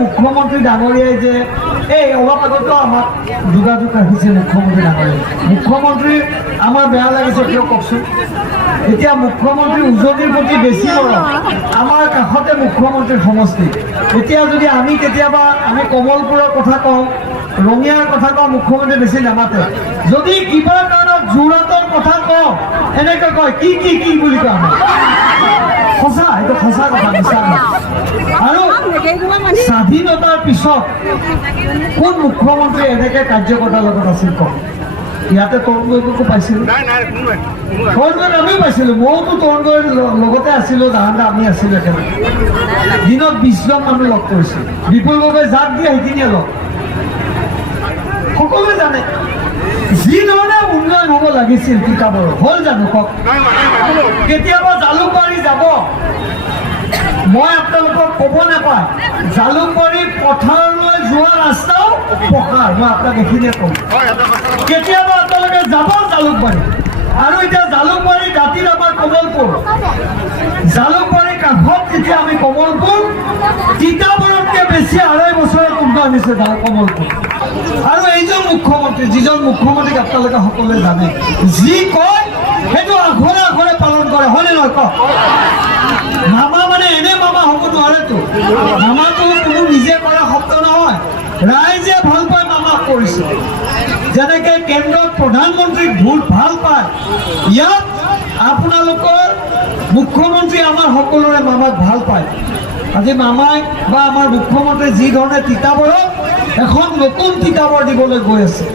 মুখ্যমন্ত্ৰী ডাঙৰীয়াই যে এই অলপ আগতো আমাক যোগাযোগ ৰাখিছে মুখ্যমন্ত্ৰী ডাঙৰীয়াই। মুখ্যমন্ত্ৰী আমাৰ বেয়া লাগিছে, কিয় কওকচোন? এতিয়া মুখ্যমন্ত্ৰীৰ উজনিৰ প্ৰতি বেছি মৰম। আমাৰ কাষতে মুখ্যমন্ত্ৰীৰ সমষ্টি। এতিয়া যদি আমি কেতিয়াবা আমি কমলপুৰৰ কথা কওঁ, ৰঙিয়াৰ কথা কওঁ, মুখ্যমন্ত্ৰী বেছি নামাতে। যদি কিবা কাৰণত যোৰহাটৰ কথা কওঁ, এনেকৈ কয় কি কি কি বুলি কয়। সঁচা, এইটো সঁচা কথা, মিছা নহয়। আৰু স্বাধীনতাৰ পিছত কোন মুখ্যমন্ত্ৰী এনেকে কাৰ্যকৰ্তাৰ লগত আছিল কওক? ইয়াতে তৰুণ গগৈকো পাইছিলোঁ, তৰুণ গগৈ আমিও পাইছিলোঁ। মইতো তৰুণ গগৈৰ লগতে আছিলোঁ, জাহানদা আমি আছিলোঁ একেলগে। দিনত 20জন মানুহ লগ কৰিছিলোঁ। বিপুল গগৈ যাক দিয়ে সেইখিনিয়ে লগ। সকলোৱে জানে যিধৰণে উন্নয়ন হ'ব লাগিছিল তিতাবৰ হ'ল জানো কওক? কেতিয়াবা জালুকবাৰী যাব, মই আপোনালোকক ক'ব নাপায়, জালুকবাৰী পথাৰলৈ যোৱা ৰাস্তাও পকাৰ। মই আপোনাক এইখিনিয়ে ক'ম। কেতিয়াবা আপোনালোকে যাব জালুকবাৰী। আৰু এতিয়া জালুকবাৰী দাঁতিত আমাৰ কমলপুৰ, জালুকবাৰীৰ কাষত যেতিয়া আমি কমলপুৰ, তিতাবৰতকৈ বেছি 2.5 বছৰত উন্নয়ন হৈছে কমলপুৰ। আৰু এইজন মুখ্যমন্ত্ৰী, যিজন মুখ্যমন্ত্ৰীক আপোনালোকে সকলোৱে জানে, যি কয় সেইটো আখৰে আখৰে পালন কৰে, হয়নে নহয় কওক? মামা মানে এনে মামা হ'ব নোৱাৰেতো। মামাটো কোনো নিজে কৰা শব্দ নহয়, ৰাইজে ভাল পাই মামাক কৰিছে। যেনেকে কেন্দ্ৰত প্ৰধানমন্ত্ৰীক ভোট ভাল পায়, ইয়াত আপোনালোকৰ মুখ্যমন্ত্ৰী আমাৰ সকলোৰে মামাক ভাল পায়। আজি মামাই বা আমাৰ মুখ্যমন্ত্ৰী যি ধৰণে তিতাবৰক এখন নতুন তিতাবৰ দিবলৈ গৈ আছে।